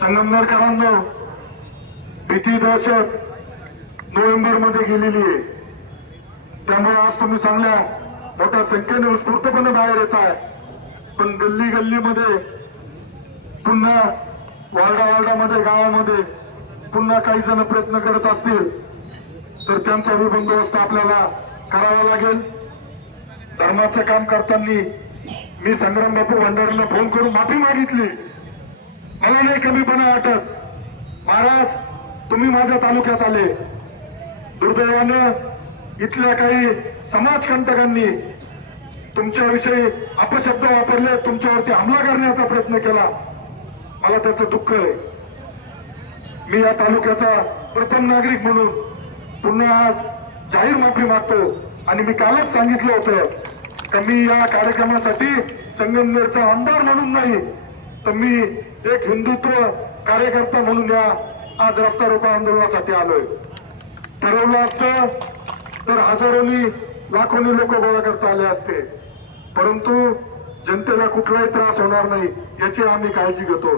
संगमनेरकरांना भीती दहशत नोव्हेंबरमध्ये गेलेली आहे. त्यामुळे आज तुम्ही चांगल्या मोठ्या संख्येने उत्स्फूर्तपणे बाहेर येत आहे. पण गल्ली गल्लीमध्ये पुन्हा वार्डा वार्डामध्ये गावामध्ये पुन्हा काही जण प्रयत्न करत असतील तर त्यांचा बी बंदोबस्त आपल्याला करावा लागेल. धर्माचं काम करताना मी संग्राम बापू भंडारीला फोन करून माफी मागितली. मला नाही कमीपणा वाटत. महाराज तुम्ही माझ्या तालुक्यात आले. दुर्दैवानं इथल्या काही समाजकंटकांनी तुमच्याविषयी अपशब्द वापरले तुमच्यावरती हमला करण्याचा प्रयत्न केला. मला त्याचं दुःख आहे. मी या तालुक्याचा प्रथम नागरिक म्हणून पुन्हा आज जाहीर माफी मागतो. आणि मी कालच सांगितलं होतं का मी या कार्यक्रमासाठी संगमनेरचा आमदार म्हणून नाही तर मी एक हिंदुत्व कार्यकर्ता म्हणून या आज रस्ता रोको आंदोलनासाठी आलोय. ठरवलं असतं तर हजारोनी लाखोनी लोक गोळा करता आले असते. परंतु जनतेला कुठलाही त्रास होणार नाही याची आम्ही काळजी घेतो.